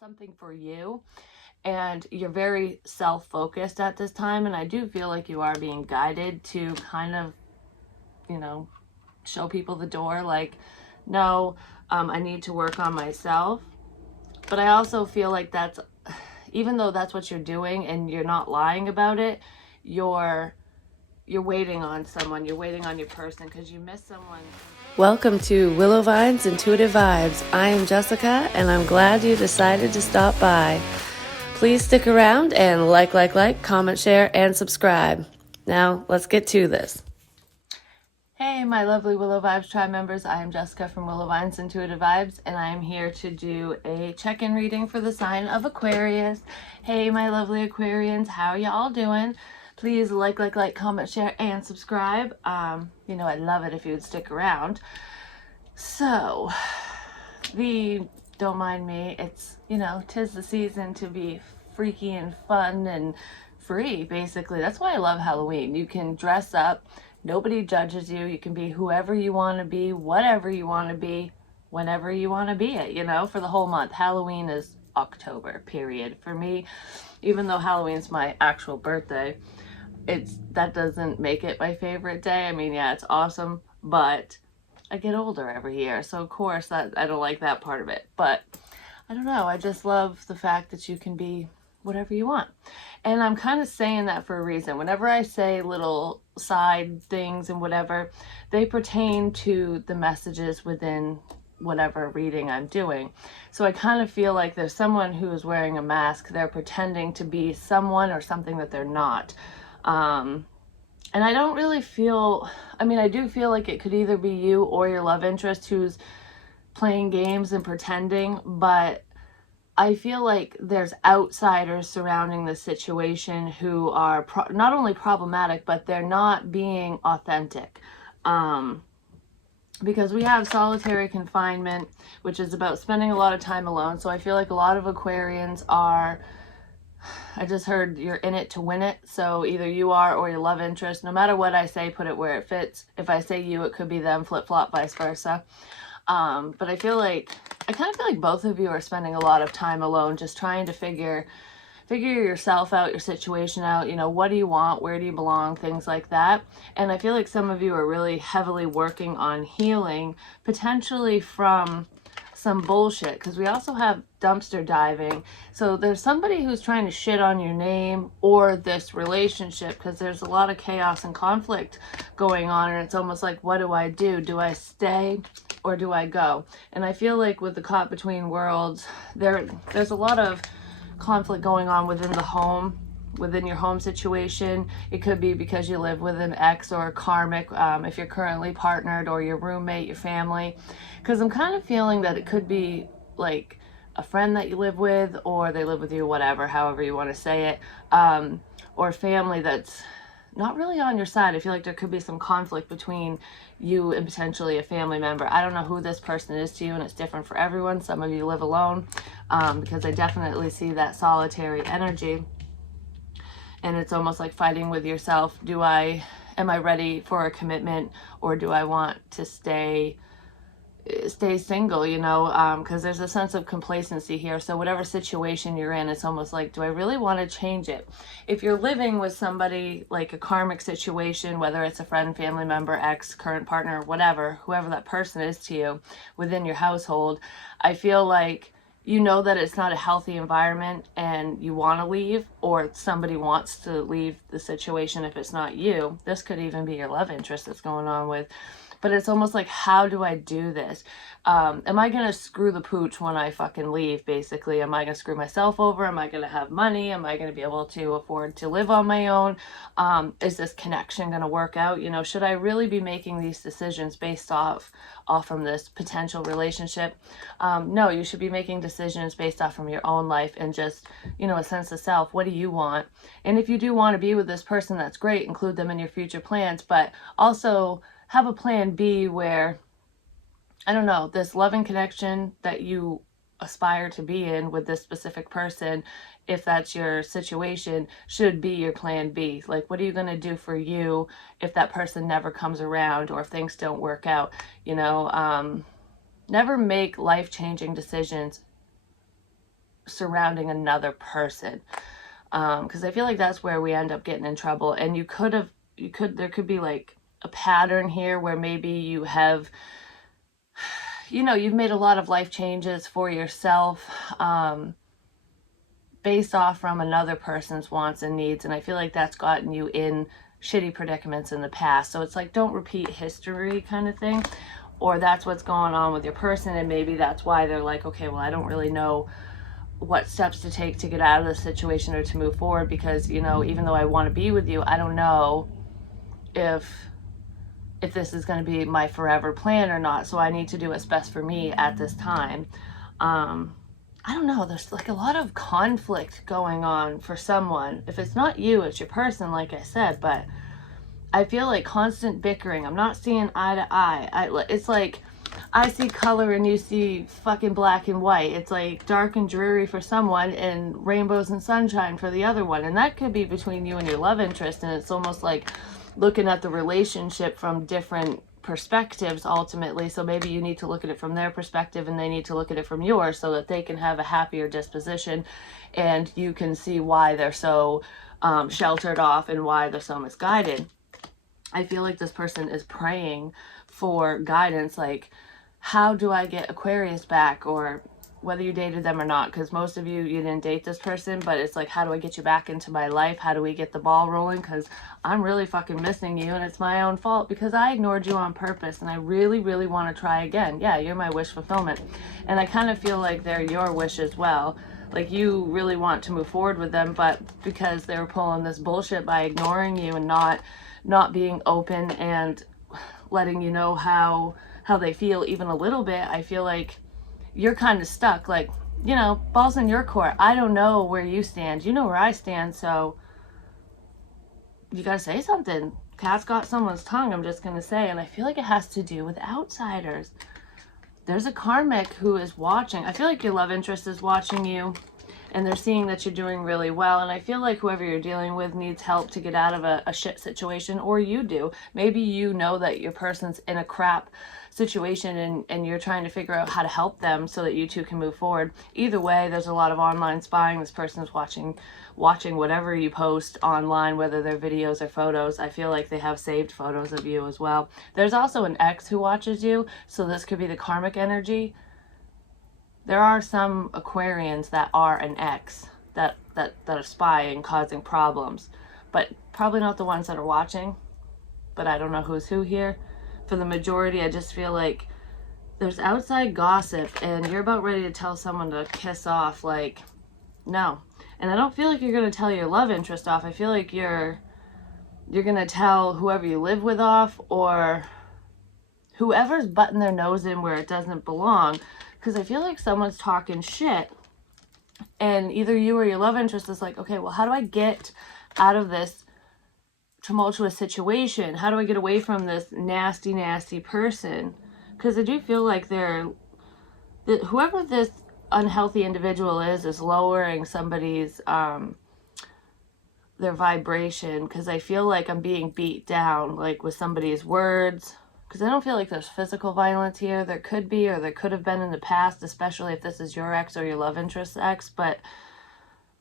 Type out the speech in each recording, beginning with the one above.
something for you, and you're very self-focused at this time, and I do feel like you are being guided to kind of, you know, show people the door, like, no, I need to work on myself. But I also feel like that's, even though that's what you're doing and you're not lying about it, you're waiting on someone, you're waiting on your person because you miss someone. Welcome to Willow Vine's Intuitive Vibes. I am Jessica, and I'm glad you decided to stop by. Please stick around and like, comment, share, and subscribe. Now, let's get to this. Hey, my lovely Willow Vibes tribe members. I am Jessica from Willow Vine's Intuitive Vibes, and I am here to do a check-in reading for the sign of Aquarius. Hey, my lovely Aquarians, how y'all doing? Please like, comment, share, and subscribe. You know, I'd love it if you would stick around. So, don't mind me, it's, you know, 'tis the season to be freaky and fun and free, basically. That's why I love Halloween. You can dress up, nobody judges you, you can be whoever you want to be, whatever you want to be, whenever you want to be it, you know, for the whole month. Halloween is October, period. For me, even though Halloween's my actual birthday, that doesn't make it my favorite day. I mean, yeah, it's awesome, but I get older every year, so of course that I don't like that part of it. But I don't know, I just love the fact that you can be whatever you want. And I'm kind of saying that for a reason. Whenever I say little side things and whatever, they pertain to the messages within whatever reading I'm doing. So I kind of feel like there's someone who is wearing a mask. They're pretending to be someone or something that they're not. And I don't really feel, I mean, I do feel like it could either be you or your love interest who's playing games and pretending, but I feel like there's outsiders surrounding the situation who are not only problematic, but they're not being authentic. Because we have solitary confinement, which is about spending a lot of time alone. So I feel like a lot of Aquarians are, I just heard, you're in it to win it. So either you are or your love interest. No matter what I say, put it where it fits. If I say you, it could be them, flip-flop, vice versa. But I kind of feel like both of you are spending a lot of time alone, just trying to figure yourself out, your situation out, you know, what do you want, where do you belong, things like that. And I feel like some of you are really heavily working on healing, potentially from some bullshit, because we also have dumpster diving. So there's somebody who's trying to shit on your name or this relationship, because there's a lot of chaos and conflict going on, and it's almost like, what do I do? Do I stay or do I go? And I feel like with the caught between worlds, there's a lot of conflict going on within the home, within your home situation. It could be because you live with an ex or a karmic, if you're currently partnered, or your roommate, your family. Because I'm kind of feeling that it could be like a friend that you live with, or they live with you, whatever, however you want to say it, or family that's not really on your side. I feel like there could be some conflict between you and potentially a family member. I don't know who this person is to you, and it's different for everyone. Some of you live alone, because I definitely see that solitary energy. And it's almost like fighting with yourself. Am I ready for a commitment, or do I want to stay single, you know, because there's a sense of complacency here. So whatever situation you're in, it's almost like, do I really want to change it? If you're living with somebody, like a karmic situation, whether it's a friend, family member, ex, current partner, whatever, whoever that person is to you within your household, I feel like you know that it's not a healthy environment and you want to leave, or somebody wants to leave the situation. If it's not you, this could even be your love interest that's going on with. But it's almost like, how do I do this? Am I going to screw the pooch when I fucking leave, basically? Am I going to screw myself over? Am I going to have money? Am I going to be able to afford to live on my own? Is this connection going to work out? You know, should I really be making these decisions based off from this potential relationship? No, you should be making decisions based off from your own life and just, you know, a sense of self. What do you want? And if you do want to be with this person, that's great. Include them in your future plans, but also have a plan B where, I don't know, this loving connection that you aspire to be in with this specific person, if that's your situation, should be your plan B. Like, what are you going to do for you if that person never comes around, or if things don't work out? You know, never make life-changing decisions surrounding another person. Because I feel like that's where we end up getting in trouble. And there could be like a pattern here where maybe you have, you've made a lot of life changes for yourself, based off from another person's wants and needs. And I feel like that's gotten you in shitty predicaments in the past. So it's like, don't repeat history kind of thing. Or that's what's going on with your person. And maybe that's why they're like, okay, well, I don't really know what steps to take to get out of this situation or to move forward, because, even though I want to be with you, I don't know if this is going to be my forever plan or not. So I need to do what's best for me at this time. I don't know, there's like a lot of conflict going on for someone. If it's not you, it's your person, like I said, but I feel like constant bickering. I'm not seeing eye to eye. It's like I see color and you see fucking black and white. It's like dark and dreary for someone and rainbows and sunshine for the other one. And that could be between you and your love interest. And it's almost like looking at the relationship from different perspectives ultimately. So maybe you need to look at it from their perspective and they need to look at it from yours, so that they can have a happier disposition and you can see why they're so sheltered off and why they're so misguided. I feel like this person is praying for guidance, like, how do I get Aquarius back? Or whether you dated them or not, because most of you didn't date this person, but it's like, how do I get you back into my life? How do we get the ball rolling? Because I'm really fucking missing you, and it's my own fault because I ignored you on purpose, and I really, really want to try again. Yeah, you're my wish fulfillment. And I kind of feel like they're your wish as well. Like, you really want to move forward with them, but because they were pulling this bullshit by ignoring you and not being open and letting you know how they feel even a little bit, I feel like you're kind of stuck. Like, balls in your court. I don't know where you stand. You know where I stand, so you gotta say something. Cat's got someone's tongue, I'm just gonna say. And I feel like it has to do with outsiders. There's a karmic who is watching. I feel like your love interest is watching you, and they're seeing that you're doing really well. And I feel like whoever you're dealing with needs help to get out of a shit situation, or you do. Maybe you know that your person's in a crap situation and you're trying to figure out how to help them so that you two can move forward. Either way, there's a lot of online spying. This person's watching whatever you post online, whether they're videos or photos. I feel like they have saved photos of you as well. There's also an ex who watches you, so this could be the karmic energy. There are some Aquarians that are an ex that are spying, causing problems, but probably not the ones that are watching. But I don't know who's who here. For the majority, I just feel like there's outside gossip and you're about ready to tell someone to kiss off. Like, no. And I don't feel like you're going to tell your love interest off. I feel like you're going to tell whoever you live with off, or whoever's butting their nose in where it doesn't belong. Because I feel like someone's talking shit, and either you or your love interest is like, okay, well, how do I get out of this tumultuous situation? How do I get away from this nasty, nasty person? Because I do feel like whoever this unhealthy individual is lowering somebody's their vibration. Because I feel like I'm being beat down, like with somebody's words. Because I don't feel like there's physical violence here. There could be, or there could have been in the past, especially if this is your ex or your love interest's ex. But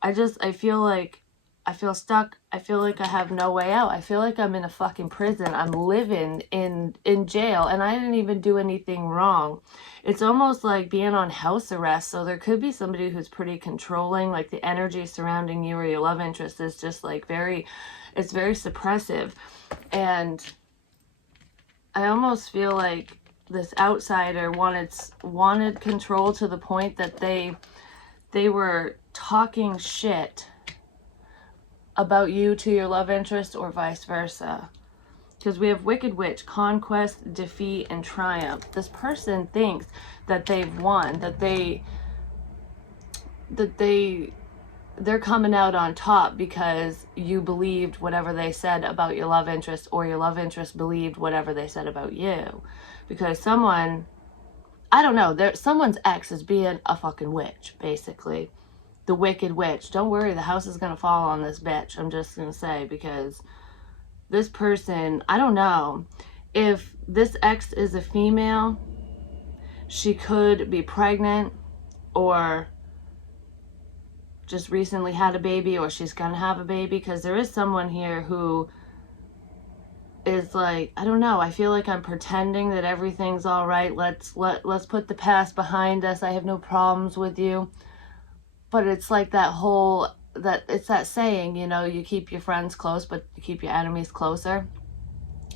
I feel like I feel stuck. I feel like I have no way out. I feel like I'm in a fucking prison. I'm living in jail, and I didn't even do anything wrong. It's almost like being on house arrest. So there could be somebody who's pretty controlling. Like, the energy surrounding you or your love interest is just like it's very suppressive. And I almost feel like this outsider wanted control to the point that they were talking shit about you to your love interest, or vice versa. Because we have Wicked Witch, conquest, defeat, and triumph. This person thinks that they've won, that they're coming out on top because you believed whatever they said about your love interest, or your love interest believed whatever they said about you. Because someone, I don't know, someone's ex is being a fucking witch, basically. The Wicked Witch. Don't worry, the house is going to fall on this bitch. I'm just going to say, because this person, I don't know. If this ex is a female, she could be pregnant, or just recently had a baby, or she's gonna have a baby, because there is someone here who is like, I don't know, I feel like I'm pretending that everything's all right. Let's put the past behind us. I have no problems with you. But it's like it's that saying, you know, you keep your friends close, but you keep your enemies closer.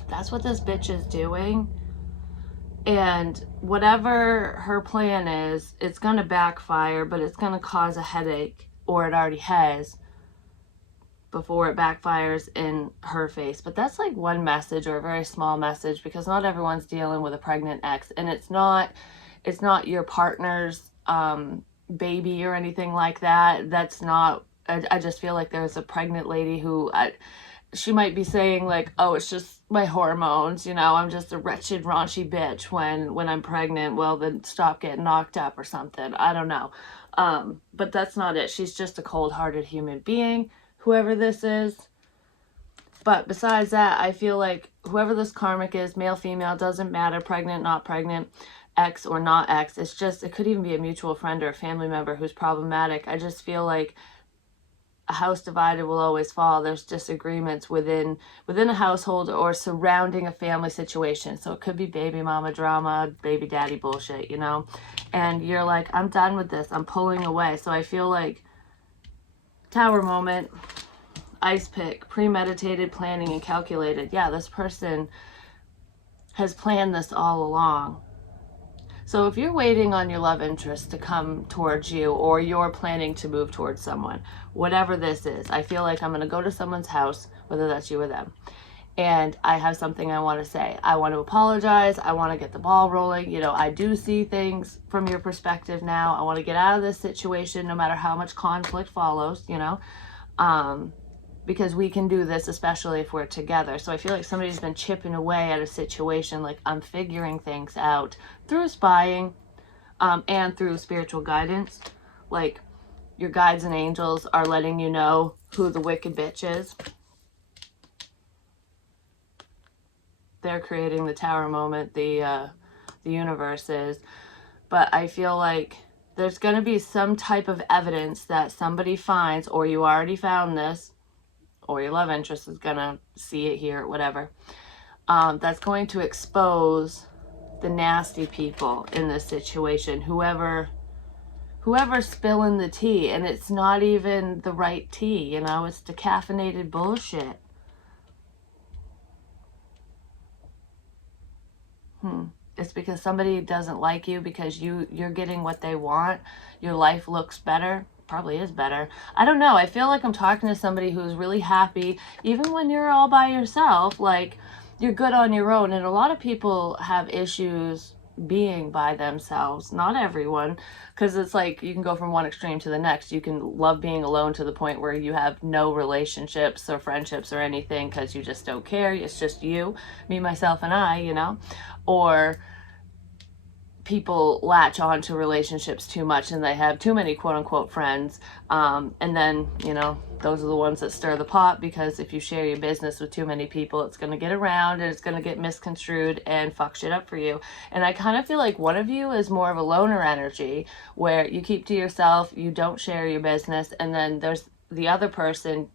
That's what this bitch is doing. And whatever her plan is, it's going to backfire, but it's going to cause a headache, or it already has, before it backfires in her face. But that's like one message, or a very small message, because not everyone's dealing with a pregnant ex, and it's not your partner's baby or anything like that. That's not, I just feel like there's a pregnant lady who she might be saying like, oh, it's just my hormones, you know, I'm just a wretched, raunchy bitch when I'm pregnant. Well, then stop getting knocked up or something. I don't know. But that's not it. She's just a cold-hearted human being, whoever this is. But besides that, I feel like whoever this karmic is, male, female, doesn't matter, pregnant, not pregnant, ex or not ex, it's just, it could even be a mutual friend or a family member who's problematic. I just feel like a house divided will always fall. There's disagreements within a household or surrounding a family situation. So it could be baby mama drama, baby daddy bullshit, you know? And you're like, I'm done with this. I'm pulling away. So I feel like Tower moment, ice pick, premeditated, planning, and calculated. Yeah, this person has planned this all along. So if you're waiting on your love interest to come towards you, or you're planning to move towards someone, whatever this is, I feel like I'm going to go to someone's house, whether that's you or them, and I have something I want to say. I want to apologize. I want to get the ball rolling. You know, I do see things from your perspective now. I want to get out of this situation, no matter how much conflict follows, you know, because we can do this, especially if we're together. So I feel like somebody's been chipping away at a situation. Like, I'm figuring things out through spying, and through spiritual guidance. Like, your guides and angels are letting you know who the wicked bitch is. They're creating the Tower moment, the universe is. But I feel like there's going to be some type of evidence that somebody finds, or you already found this, or your love interest is going to see it, hear it, whatever, that's going to expose the nasty people in this situation, whoever's spilling the tea. And it's not even the right tea, you know, it's decaffeinated bullshit. It's because somebody doesn't like you, because you're getting what they want. Your life looks better. Probably is better. I don't know. I feel like I'm talking to somebody who's really happy, even when you're all by yourself. Like, you're good on your own. And a lot of people have issues being by themselves. Not everyone, because it's like you can go from one extreme to the next. You can love being alone to the point where you have no relationships or friendships or anything, because you just don't care. It's just you, me, myself, and I, you know. Or people latch on to relationships too much, and they have too many quote-unquote friends, and then, you know, those are the ones that stir the pot, because if you share your business with too many people, it's going to get around, and it's going to get misconstrued and fuck shit up for you. And I kind of feel like one of you is more of a loner energy, where you keep to yourself, you don't share your business, and then there's the other person,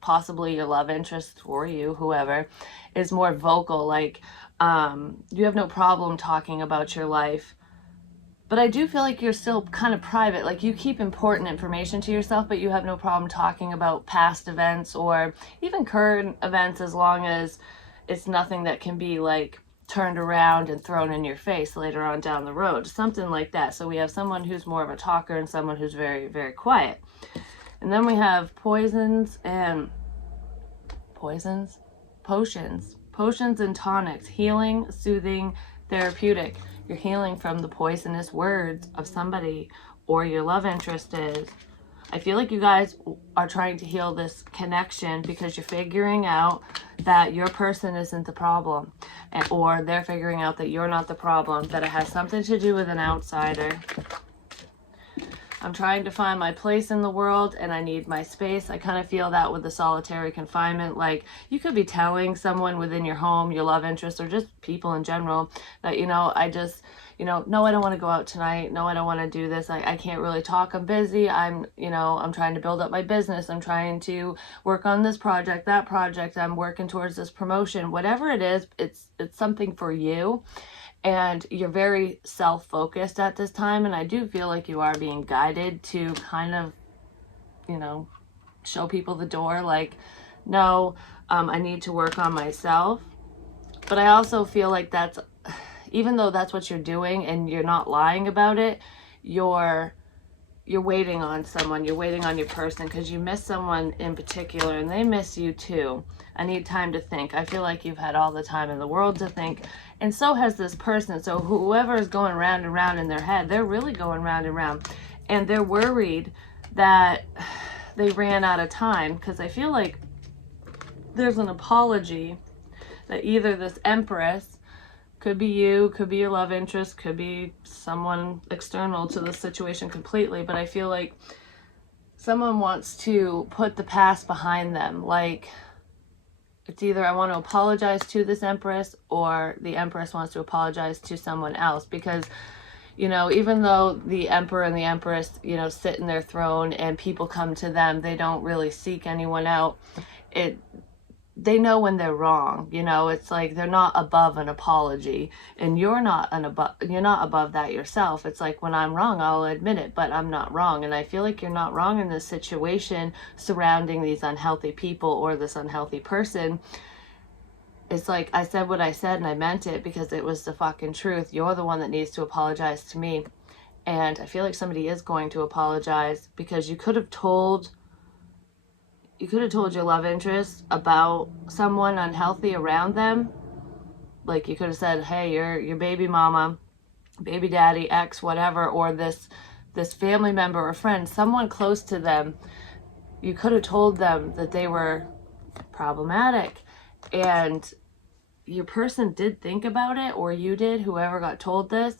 possibly your love interest, or you, whoever, is more vocal. Like, you have no problem talking about your life, but I do feel like you're still kind of private. Like, you keep important information to yourself, but you have no problem talking about past events or even current events, as long as it's nothing that can be like turned around and thrown in your face later on down the road, something like that. So we have someone who's more of a talker and someone who's very, very quiet. And then we have potions and tonics, healing, soothing, therapeutic. You're healing from the poisonous words of somebody, or your love interest is. I feel like you guys are trying to heal this connection, because you're figuring out that your person isn't the problem, or they're figuring out that you're not the problem, that it has something to do with an outsider. I'm trying to find my place in the world, and I need my space. I kind of feel that with the solitary confinement. Like, you could be telling someone within your home, your love interest, or just people in general, that, you know, no, I don't want to go out tonight. No, I don't want to do this. I can't really talk. I'm busy. I'm trying to build up my business. I'm trying to work on this project, that project. I'm working towards this promotion. Whatever it is, it's something for you. And you're very self-focused at this time. And I do feel like you are being guided to kind of, show people the door. Like, no, I need to work on myself. But I also feel like that's, even though that's what you're doing and you're not lying about it, you're waiting on someone, you're waiting on your person because you miss someone in particular and they miss you too. I need time to think. I feel like you've had all the time in the world to think, and so has this person. So whoever is going round and round in their head, they're really going round and round, and they're worried that they ran out of time, because I feel like there's an apology that either this Empress, could be you, could be your love interest, could be someone external to the situation completely, but I feel like someone wants to put the past behind them. Like, it's either I want to apologize to this Empress, or the Empress wants to apologize to someone else, because even though the Emperor and the Empress, sit in their throne and people come to them, they don't really seek anyone out. They know when they're wrong. It's like they're not above an apology, and you're not above that yourself. It's like, when I'm wrong, I'll admit it, but I'm not wrong. And I feel like you're not wrong in this situation surrounding these unhealthy people or this unhealthy person. It's like, I said what I said and I meant it because it was the fucking truth. You're the one that needs to apologize to me. And I feel like somebody is going to apologize, because you could have told your love interest about someone unhealthy around them. Like, you could have said, hey, your baby mama, baby daddy, ex, whatever, or this family member or friend, someone close to them, you could have told them that they were problematic. And your person did think about it, or you did, whoever got told this,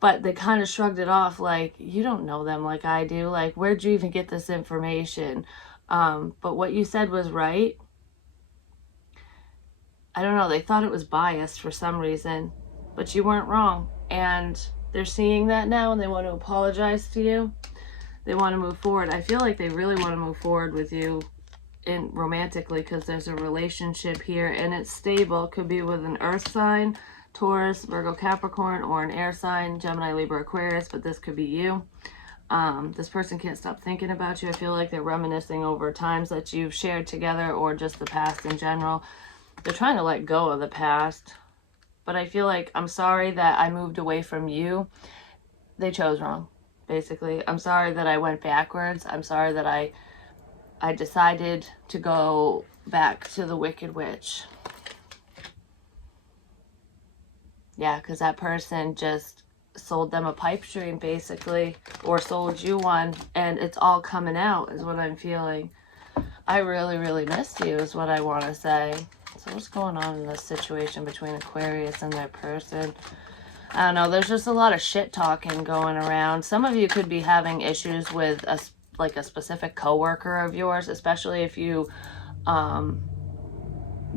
but they kind of shrugged it off, like, you don't know them like I do. Like, where'd you even get this information? But what you said was right. I don't know, they thought it was biased for some reason, but you weren't wrong. And they're seeing that now, and they want to apologize to you. They want to move forward. I feel like they really want to move forward with you romantically, because there's a relationship here and it's stable. It could be with an earth sign, Taurus, Virgo, Capricorn, or an air sign, Gemini, Libra, Aquarius, but this could be you. This person can't stop thinking about you. I feel like they're reminiscing over times that you've shared together, or just the past in general. They're trying to let go of the past. But I feel like, I'm sorry that I moved away from you. They chose wrong, basically. I'm sorry that I went backwards. I'm sorry that I decided to go back to the Wicked Witch. Yeah, because that person just sold them a pipe dream, basically, or sold you one, and it's all coming out, is what I'm feeling. I really, really missed you, is what I want to say. So what's going on in this situation between Aquarius and their person? I don't know, there's just a lot of shit talking going around. Some of you could be having issues with a specific coworker of yours, especially if you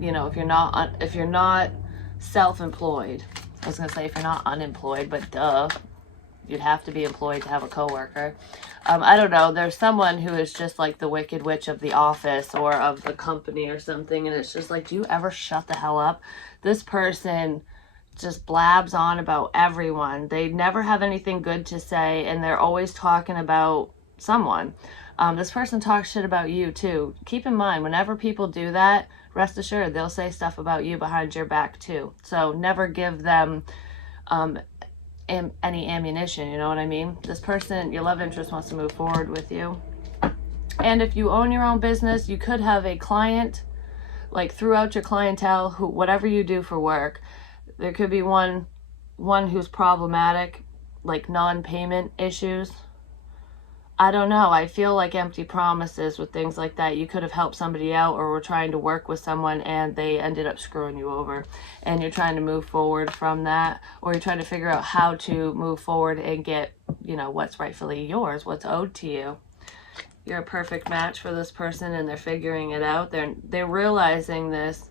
if you're not self-employed. I was gonna say if you're not unemployed, but duh, you'd have to be employed to have a coworker. I don't know, there's someone who is just like the Wicked Witch of the office or of the company or something, and it's just like, do you ever shut the hell up? This person just blabs on about everyone. They never have anything good to say, and they're always talking about someone. This person talks shit about you too. Keep in mind, whenever people do that, rest assured they'll say stuff about you behind your back too. So never give them any ammunition, you know what I mean? This person, your love interest, wants to move forward with you. And if you own your own business, you could have a client, like throughout your clientele, who, whatever you do for work, there could be one who's problematic, like non-payment issues. I don't know. I feel like empty promises with things like that. You could have helped somebody out, or were trying to work with someone and they ended up screwing you over, and you're trying to move forward from that, or you're trying to figure out how to move forward and get, what's rightfully yours, what's owed to you. You're a perfect match for this person, and they're figuring it out. They're realizing this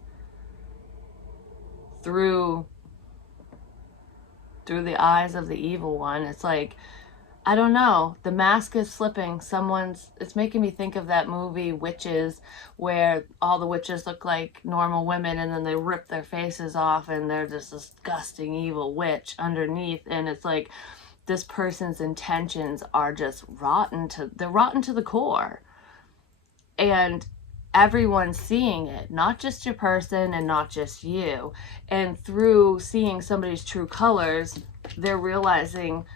through through the eyes of the evil one. It's like, I don't know. The mask is slipping. It's making me think of that movie Witches, where all the witches look like normal women and then they rip their faces off and they're this disgusting evil witch underneath. And it's like this person's intentions are just they're rotten to the core. And everyone's seeing it, not just your person and not just you. And through seeing somebody's true colors, they're realizing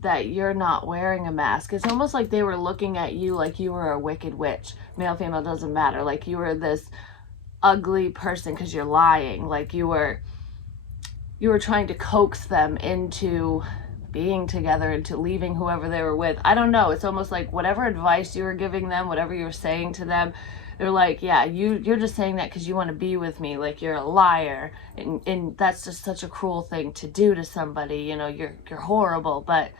that you're not wearing a mask. It's almost like they were looking at you like you were a wicked witch. Male, female, doesn't matter. Like you were this ugly person because you're lying. Like you were trying to coax them into being together, into leaving whoever they were with. I don't know. It's almost like whatever advice you were giving them, whatever you were saying to them, they're like, yeah, you're just saying that because you want to be with me. Like you're a liar, and that's just such a cruel thing to do to somebody. You know, you're horrible. But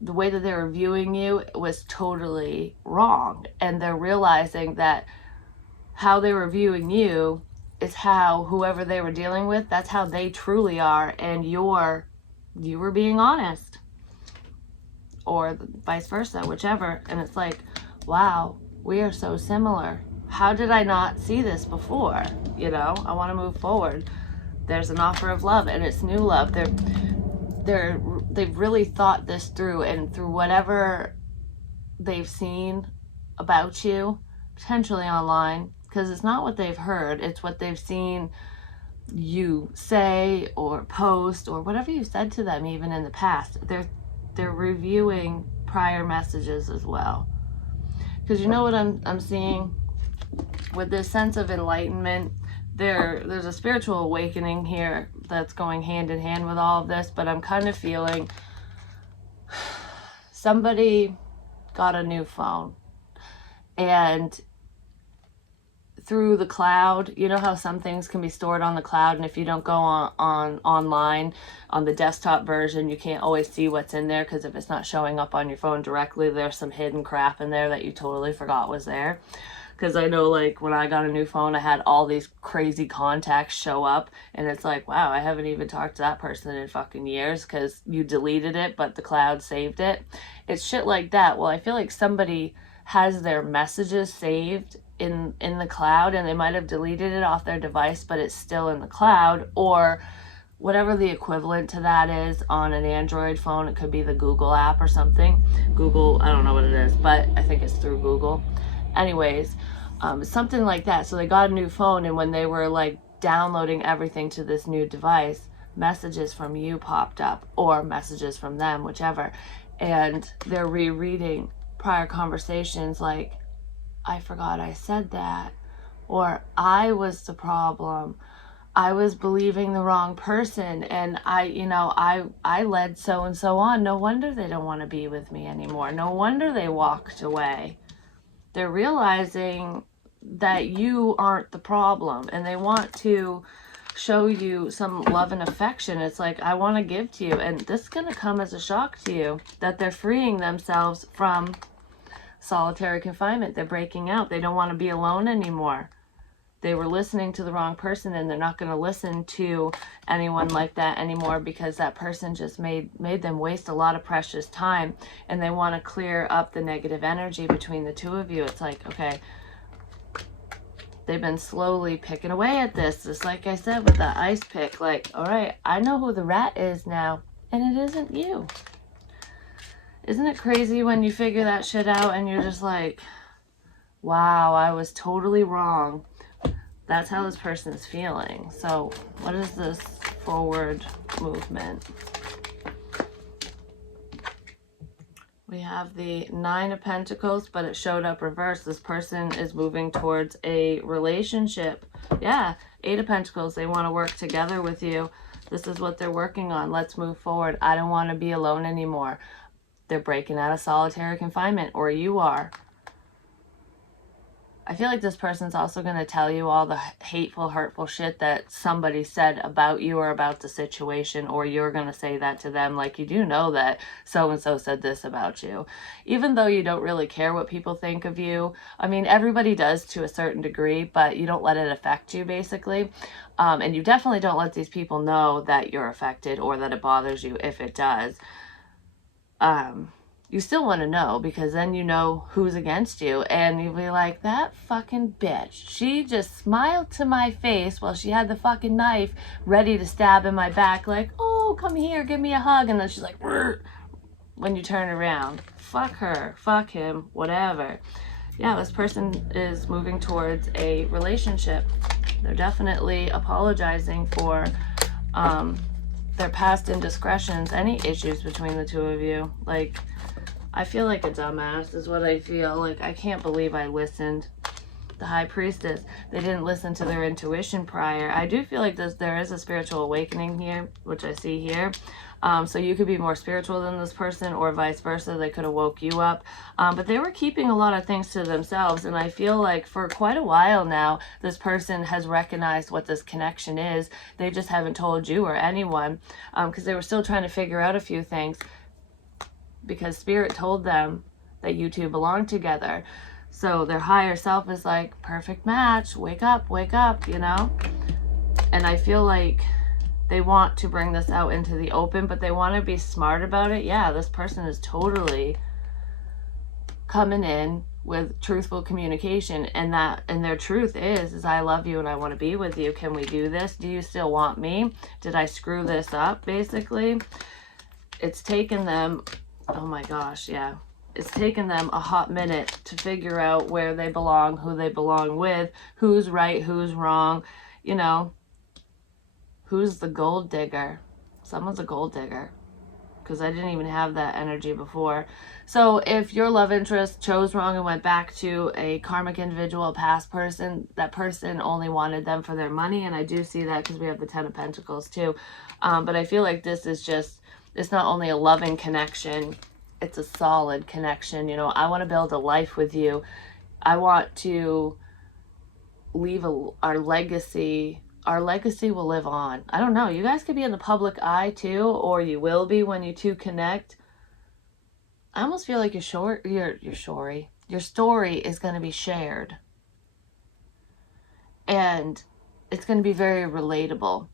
the way that they were viewing you was totally wrong, and they're realizing that how they were viewing you is how whoever they were dealing with, that's how they truly are, and you were being honest, or vice versa, whichever. And it's like, wow, we are so similar. How did I not see this before? You know, I want to move forward. There's an offer of love, and it's new love. They've really thought this through, and through whatever they've seen about you, potentially online, because it's not what they've heard, it's what they've seen you say or post or whatever you said to them even in the past. They're reviewing prior messages as well. Because you know what I'm seeing with this sense of enlightenment, there's a spiritual awakening here that's going hand in hand with all of this, but I'm kind of feeling somebody got a new phone, and through the cloud, you know how some things can be stored on the cloud, and if you don't go on online on the desktop version, you can't always see what's in there, because if it's not showing up on your phone directly, there's some hidden crap in there that you totally forgot was there. Because I know, like, when I got a new phone, I had all these crazy contacts show up, and it's like, wow, I haven't even talked to that person in fucking years because you deleted it, but the cloud saved it. It's shit like that. Well, I feel like somebody has their messages saved in the cloud, and they might have deleted it off their device, but it's still in the cloud, or whatever the equivalent to that is on an Android phone. It could be the Google app or something. Google, I don't know what it is, but I think it's through Google. Anyways, something like that. So they got a new phone, and when they were like downloading everything to this new device, messages from you popped up, or messages from them, whichever, and they're rereading prior conversations like, I forgot I said that, or I was the problem. I was believing the wrong person, and I led so and so on. No wonder they don't want to be with me anymore. No wonder they walked away. They're realizing that you aren't the problem, and they want to show you some love and affection. It's like, I want to give to you, and this is going to come as a shock to you that they're freeing themselves from solitary confinement. They're breaking out. They don't want to be alone anymore. They were listening to the wrong person, and they're not going to listen to anyone like that anymore, because that person just made them waste a lot of precious time, and they want to clear up the negative energy between the two of you. It's like, okay, they've been slowly picking away at this, just like I said with the ice pick. Like, all right, I know who the rat is now, and it isn't you. Isn't it crazy when you figure that shit out and you're just like, wow, I was totally wrong. That's how this person is feeling. So what is this forward movement? We have the Nine of Pentacles, but it showed up reversed. This person is moving towards a relationship. Yeah, Eight of Pentacles. They want to work together with you. This is what they're working on. Let's move forward. I don't want to be alone anymore. They're breaking out of solitary confinement, or you are. I feel like this person's also going to tell you all the hateful, hurtful shit that somebody said about you or about the situation, or you're going to say that to them. Like, you do know that so-and-so said this about you. Even though you don't really care what people think of you. I mean, everybody does to a certain degree, but you don't let it affect you, basically. And you definitely don't let these people know that you're affected or that it bothers you if it does. You still want to know, because then you know who's against you, and you'll be like, that fucking bitch, she just smiled to my face while she had the fucking knife ready to stab in my back, like, oh, come here, give me a hug, and then she's like, rrr, when you turn around. Fuck her, fuck him, whatever. Yeah, this person is moving towards a relationship. They're definitely apologizing for their past indiscretions, any issues between the two of you. Like, I feel like a dumbass is what I feel. Like, I can't believe I listened. The High Priestess, they didn't listen to their intuition prior. I do feel like there is a spiritual awakening here, which I see here. So you could be more spiritual than this person, or vice versa. They could have woke you up. But they were keeping a lot of things to themselves. And I feel like for quite a while now, this person has recognized what this connection is. They just haven't told you or anyone, because they were still trying to figure out a few things, because Spirit told them that you two belong together. So their higher self is like, perfect match, wake up, you know? And I feel like they want to bring this out into the open, but they want to be smart about it. Yeah, this person is totally coming in with truthful communication, and their truth is I love you and I want to be with you. Can we do this? Do you still want me? Did I screw this up, basically? It's taken them, oh my gosh, yeah. It's taken them a hot minute to figure out where they belong, who they belong with, who's right, who's wrong, you know, who's the gold digger. Someone's a gold digger, because I didn't even have that energy before. So if your love interest chose wrong and went back to a karmic individual, a past person, that person only wanted them for their money. And I do see that because we have the 10 of Pentacles too. But I feel like this is just, it's not only a loving connection, it's a solid connection. You know, I want to build a life with you. I want to leave our legacy. Our legacy will live on. I don't know. You guys could be in the public eye too, or you will be when you two connect. I almost feel like your story is going to be shared. And it's going to be very relatable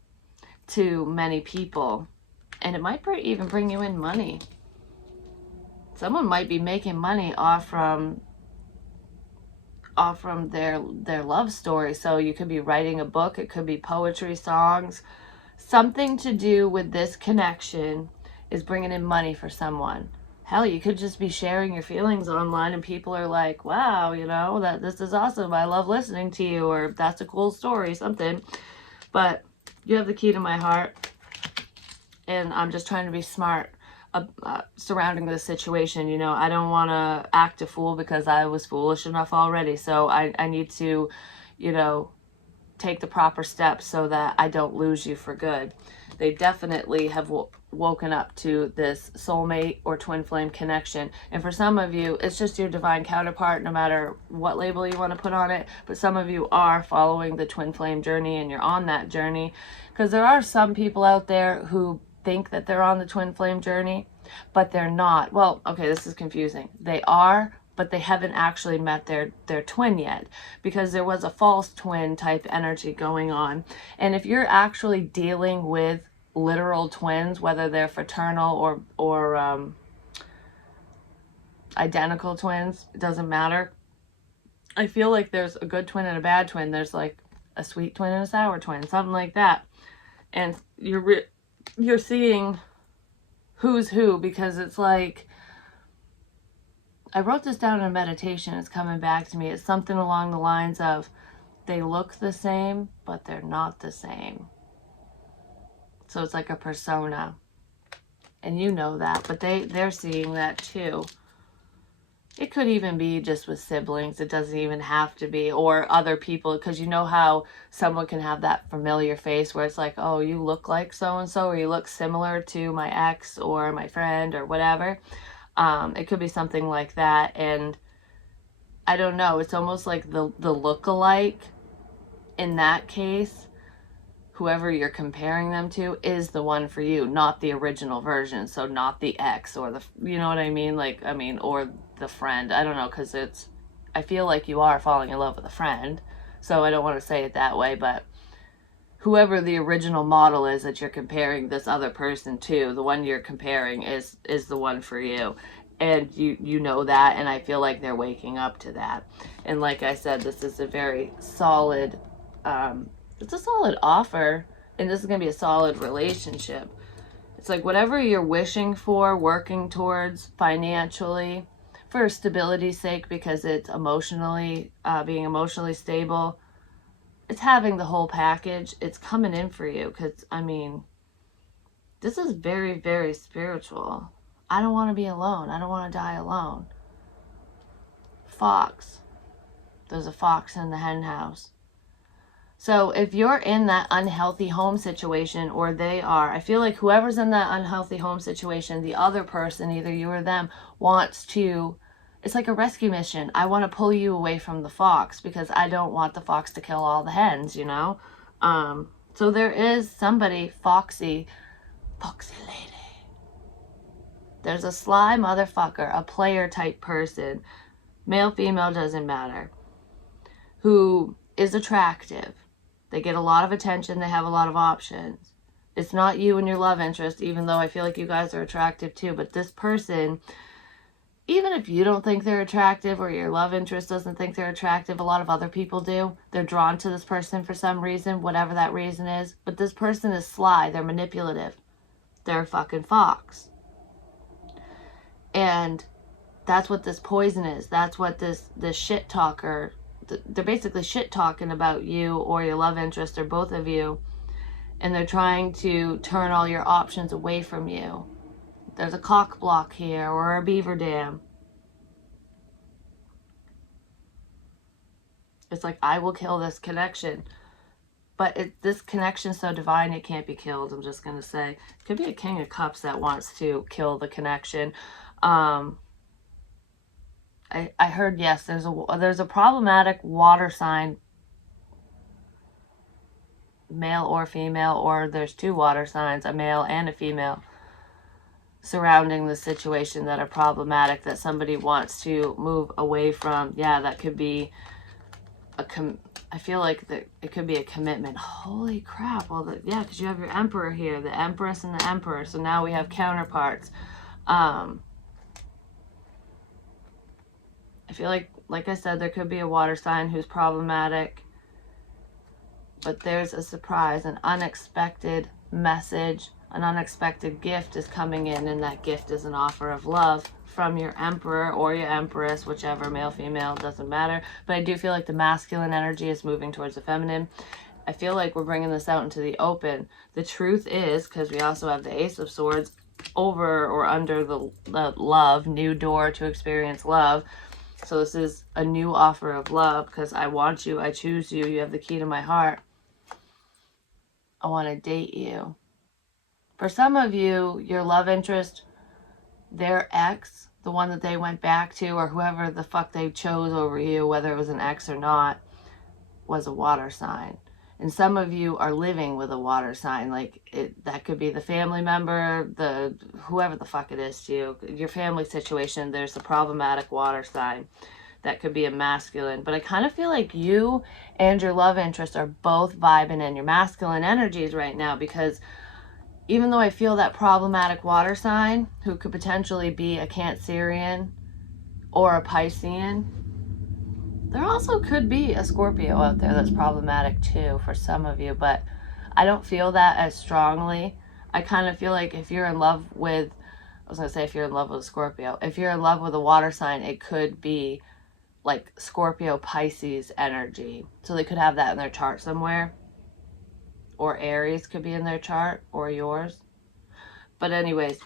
to many people. And it might even bring you in money. Someone might be making money off from their love story. So you could be writing a book, it could be poetry, songs. Something to do with this connection is bringing in money for someone. Hell, you could just be sharing your feelings online and people are like, wow, you know, that this is awesome, I love listening to you, or that's a cool story, something. But you have the key to my heart, and I'm just trying to be smart surrounding this situation. You know, I don't want to act a fool because I was foolish enough already. So I need to, you know, take the proper steps so that I don't lose you for good. They definitely have woken up to this soulmate or twin flame connection. And for some of you, it's just your divine counterpart, no matter what label you want to put on it. But some of you are following the twin flame journey, and you're on that journey. Because there are some people out there who think that they're on the twin flame journey, but they're not. Well, okay, this is confusing. They are, but they haven't actually met their twin yet, because there was a false twin type energy going on. And if you're actually dealing with literal twins, whether they're fraternal or identical twins, it doesn't matter. I feel like there's a good twin and a bad twin. There's like a sweet twin and a sour twin, something like that. And you're seeing who's who, because it's like, I wrote this down in a meditation, it's coming back to me. It's something along the lines of, they look the same, but they're not the same. So it's like a persona. And you know that, but they're seeing that too. It could even be just with siblings. It doesn't even have to be, or other people, because you know how someone can have that familiar face where it's like, oh, you look like so-and-so, or you look similar to my ex or my friend or whatever. It could be something like that. And I don't know, it's almost like the look-alike in that case, whoever you're comparing them to is the one for you, not the original version. So not the ex or the, you know what I mean? Like, I mean, or the friend. I don't know, because I feel like you are falling in love with a friend. So I don't want to say it that way, but whoever the original model is that you're comparing this other person to, the one you're comparing is the one for you. And you know that, and I feel like they're waking up to that. And like I said, this is a very solid it's a solid offer, and this is going to be a solid relationship. It's like whatever you're wishing for, working towards financially, for stability's sake, because it's emotionally, being emotionally stable, it's having the whole package. It's coming in for you, because, I mean, this is very, very spiritual. I don't want to be alone. I don't want to die alone. Fox. There's a fox in the hen house. So if you're in that unhealthy home situation, or they are, I feel like whoever's in that unhealthy home situation, the other person, either you or them, wants to, it's like a rescue mission. I want to pull you away from the fox because I don't want the fox to kill all the hens, you know? So there is somebody, foxy lady. There's a sly motherfucker, a player type person, male, female, doesn't matter, who is attractive. They get a lot of attention. They have a lot of options. It's not you and your love interest, even though I feel like you guys are attractive too. But this person, even if you don't think they're attractive, or your love interest doesn't think they're attractive, a lot of other people do. They're drawn to this person for some reason, whatever that reason is. But this person is sly. They're manipulative. They're a fucking fox. And that's what this poison is. That's what this shit talker, they're basically shit talking about you or your love interest or both of you, and they're trying to turn all your options away from you. There's a cock block here, or a beaver dam. It's like, I will kill this connection, but this connection's so divine it can't be killed. I'm just gonna say, it could be a King of Cups that wants to kill the connection. I heard, yes, there's a problematic water sign, male or female, or there's two water signs, a male and a female, surrounding the situation that are problematic, that somebody wants to move away from. Yeah, that could be I feel like that it could be a commitment. Holy crap. Well, yeah, because you have your Emperor here, the Empress and the Emperor. So now we have counterparts. I feel like I said, there could be a water sign who's problematic, but there's a surprise, an unexpected message, an unexpected gift is coming in, and that gift is an offer of love from your Emperor or your Empress, whichever, male, female, doesn't matter. But I do feel like the masculine energy is moving towards the feminine. I feel like we're bringing this out into the open. The truth is, because we also have the Ace of Swords over or under the love, new door to experience love. So this is a new offer of love, because I want you, I choose you, you have the key to my heart. I want to date you. For some of you, your love interest, their ex, the one that they went back to, or whoever the fuck they chose over you, whether it was an ex or not, was a water sign. And some of you are living with a water sign. Like, that could be the family member, whoever the fuck it is to you, your family situation. There's a problematic water sign. That could be a masculine. But I kind of feel like you and your love interest are both vibing in your masculine energies right now, because even though I feel that problematic water sign, who could potentially be a Cancerian or a Piscean, there also could be a Scorpio out there that's problematic too for some of you, but I don't feel that as strongly. I kind of feel like if you're in love with, I was going to say if you're in love with a Scorpio, if you're in love with a water sign, it could be like Scorpio, Pisces energy. So they could have that in their chart somewhere. Or Aries could be in their chart, or yours. But anyways,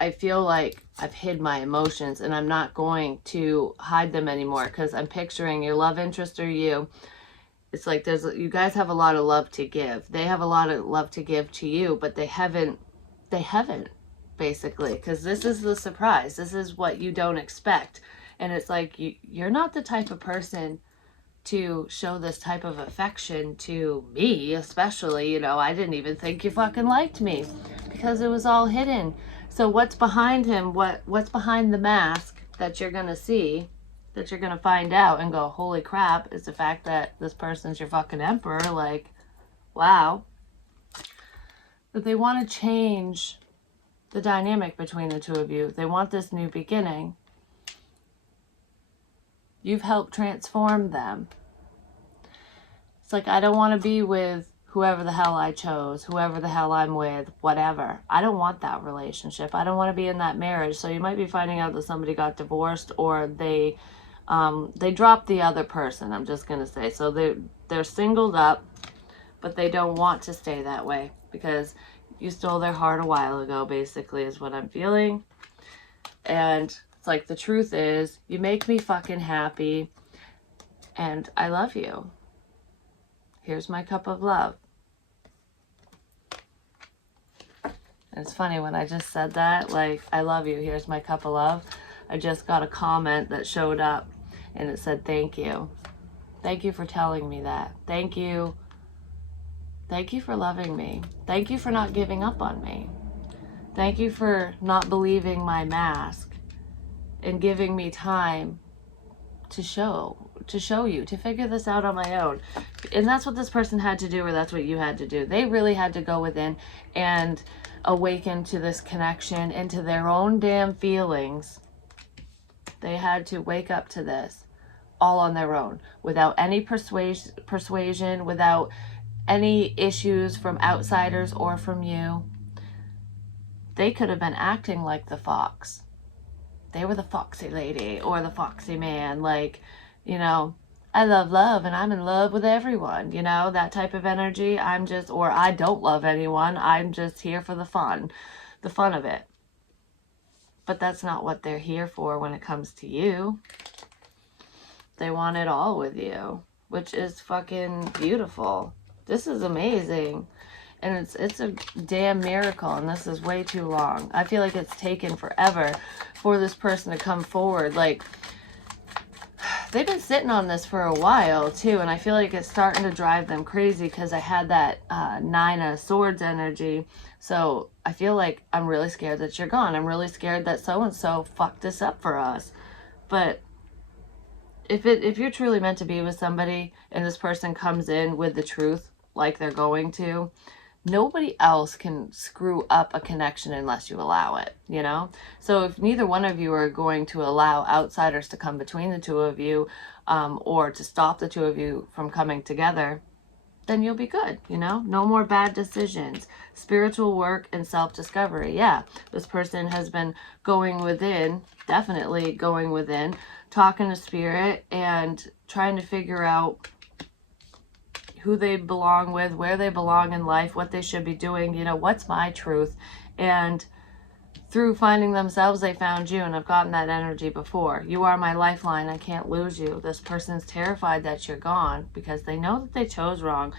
I feel like I've hid my emotions, and I'm not going to hide them anymore, because I'm picturing your love interest or you. It's like you guys have a lot of love to give. They have a lot of love to give to you, but they haven't, basically, because this is the surprise. This is what you don't expect. And it's like, you're not the type of person to show this type of affection to me, especially. You know, I didn't even think you fucking liked me because it was all hidden. So what's behind him? What's behind the mask that you're gonna see, that you're gonna find out and go, holy crap, is the fact that this person's your fucking emperor. Like, wow. That they want to change the dynamic between the two of you. They want this new beginning. You've helped transform them. It's like, I don't want to be with whoever the hell I chose, whoever the hell I'm with, whatever. I don't want that relationship. I don't want to be in that marriage. So you might be finding out that somebody got divorced, or they dropped the other person, I'm just going to say. So they're singled up, but they don't want to stay that way because you stole their heart a while ago, basically, is what I'm feeling. And it's like, the truth is, you make me fucking happy, and I love you. Here's my cup of love. And it's funny, when I just said that, like, I love you, here's my cup of love, I just got a comment that showed up, and it said, thank you. Thank you for telling me that. Thank you. Thank you for loving me. Thank you for not giving up on me. Thank you for not believing my mask and giving me time to show you, to figure this out on my own. And that's what this person had to do, or that's what you had to do. They really had to go within and awaken to this connection, into their own damn feelings. They had to wake up to this all on their own, without any persuasion, without any issues from outsiders or from you. They could have been acting like the fox. They were the foxy lady or the foxy man, like, you know, I love love and I'm in love with everyone, you know, that type of energy. Or I don't love anyone, I'm just here for the fun of it. But that's not what they're here for when it comes to you. They want it all with you, which is fucking beautiful. This is amazing. And it's a damn miracle, and this is way too long. I feel like it's taken forever for this person to come forward. Like, they've been sitting on this for a while too, and I feel like it's starting to drive them crazy because I had that Nine of Swords energy. So I feel like I'm really scared that you're gone. I'm really scared that so-and-so fucked this up for us. But if you're truly meant to be with somebody and this person comes in with the truth like they're going to, nobody else can screw up a connection unless you allow it, you know? So if neither one of you are going to allow outsiders to come between the two of you, or to stop the two of you from coming together, then you'll be good, you know? No more bad decisions. Spiritual work and self-discovery. Yeah, this person has been going within, definitely going within, talking to spirit and trying to figure out who they belong with, where they belong in life, what they should be doing, you know, what's my truth. And through finding themselves, they found you, and I've gotten that energy before. You are my lifeline. I can't lose you. This person's terrified that you're gone because they know that they chose wrong.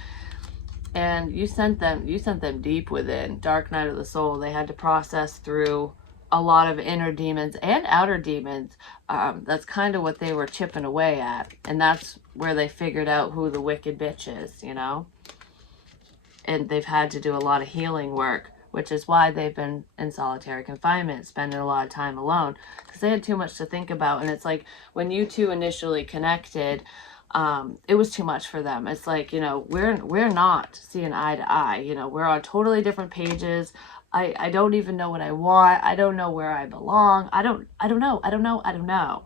And you sent them deep within, dark night of the soul. They had to process through a lot of inner demons and outer demons. That's kind of what they were chipping away at. And that's where they figured out who the wicked bitch is, you know? And they've had to do a lot of healing work, which is why they've been in solitary confinement, spending a lot of time alone, because they had too much to think about. And it's like, when you two initially connected, it was too much for them. It's like, you know, we're not seeing eye to eye, you know, we're on totally different pages. I don't even know what I want. I don't know where I belong. I don't know.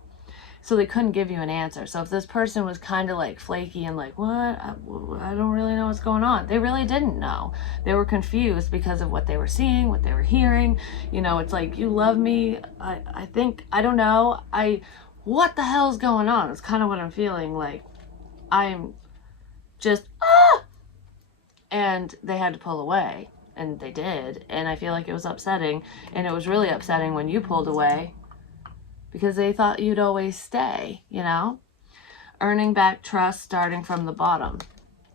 So they couldn't give you an answer. So if this person was kind of like flaky and like, what? I don't really know what's going on. They really didn't know. They were confused because of what they were seeing, what they were hearing. You know, it's like, you love me. I think, I don't know. What the hell's going on? It's kind of what I'm feeling like. I'm just, and they had to pull away. And they did, and I feel like it was upsetting, and it was really upsetting when you pulled away because they thought you'd always stay, you know? Earning back trust starting from the bottom.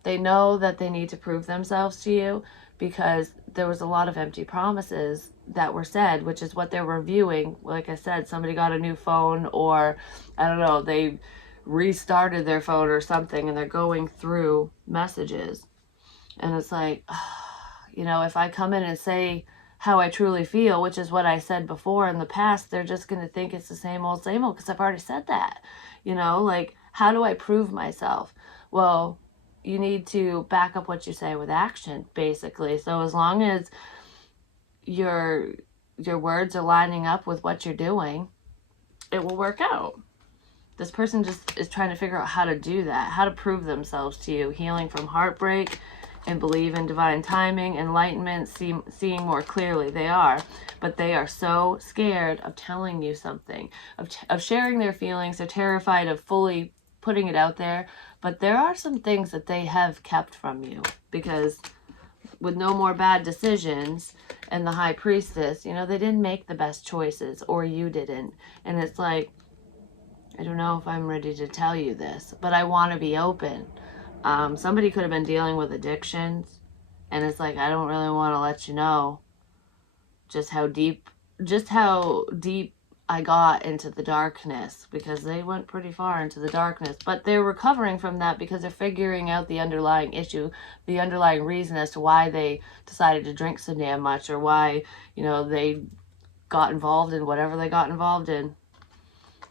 They know that they need to prove themselves to you because there was a lot of empty promises that were said, which is what they're reviewing. Like I said, somebody got a new phone, or I don't know, they restarted their phone or something, and they're going through messages. And it's like, you know, if I come in and say how I truly feel, which is what I said before in the past, they're just going to think it's the same old, because I've already said that. You know, like, how do I prove myself? Well, you need to back up what you say with action, basically. So as long as your words are lining up with what you're doing, it will work out. This person just is trying to figure out how to do that, how to prove themselves to you. Healing from heartbreak and believe in divine timing, enlightenment, seeing more clearly. They are, but they are so scared of telling you something, of sharing their feelings. They're terrified of fully putting it out there, but there are some things that they have kept from you, because with no more bad decisions and the high priestess, you know, they didn't make the best choices, or you didn't. And it's like, I don't know if I'm ready to tell you this, but I want to be open. Somebody could have been dealing with addictions, and it's like, I don't really want to let you know just how deep I got into the darkness, because they went pretty far into the darkness. But they're recovering from that because they're figuring out the underlying issue, the underlying reason as to why they decided to drink so damn much, or why, you know, they got involved in whatever they got involved in.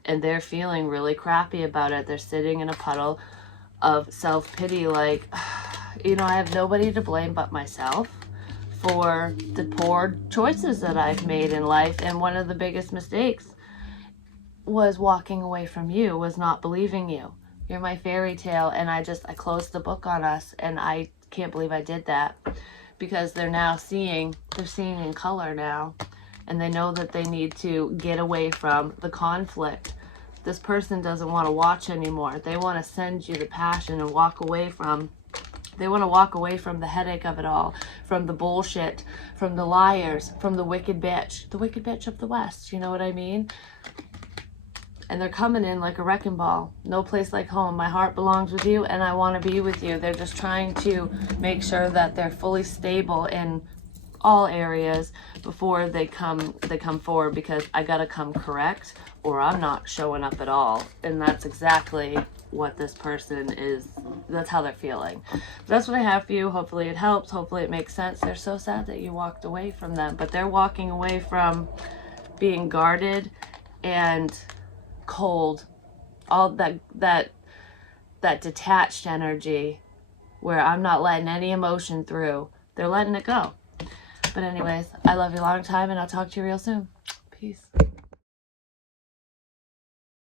And they're feeling really crappy about it. They're sitting in a puddle of self-pity, like, you know, I have nobody to blame but myself for the poor choices that I've made in life. And one of the biggest mistakes was walking away from you, was not believing you. You're my fairy tale, and I closed the book on us, and I can't believe I did that, because they're seeing in color now, and they know that they need to get away from the conflict. This person doesn't want to watch anymore. They want to send you the passion and walk away from. They want to walk away from the headache of it all, from the bullshit, from the liars, from the wicked bitch of the West. You know what I mean? And they're coming in like a wrecking ball. No place like home. My heart belongs with you, and I want to be with you. They're just trying to make sure that they're fully stable in all areas before they come forward, because I gotta come correct, or I'm not showing up at all. And that's exactly what this person is. That's how they're feeling. That's what I have for you. Hopefully it helps. Hopefully it makes sense. They're so sad that you walked away from them, but they're walking away from being guarded and cold, all that detached energy, where I'm not letting any emotion through. They're letting it go. But anyways, I love you long time, and I'll talk to you real soon. Peace.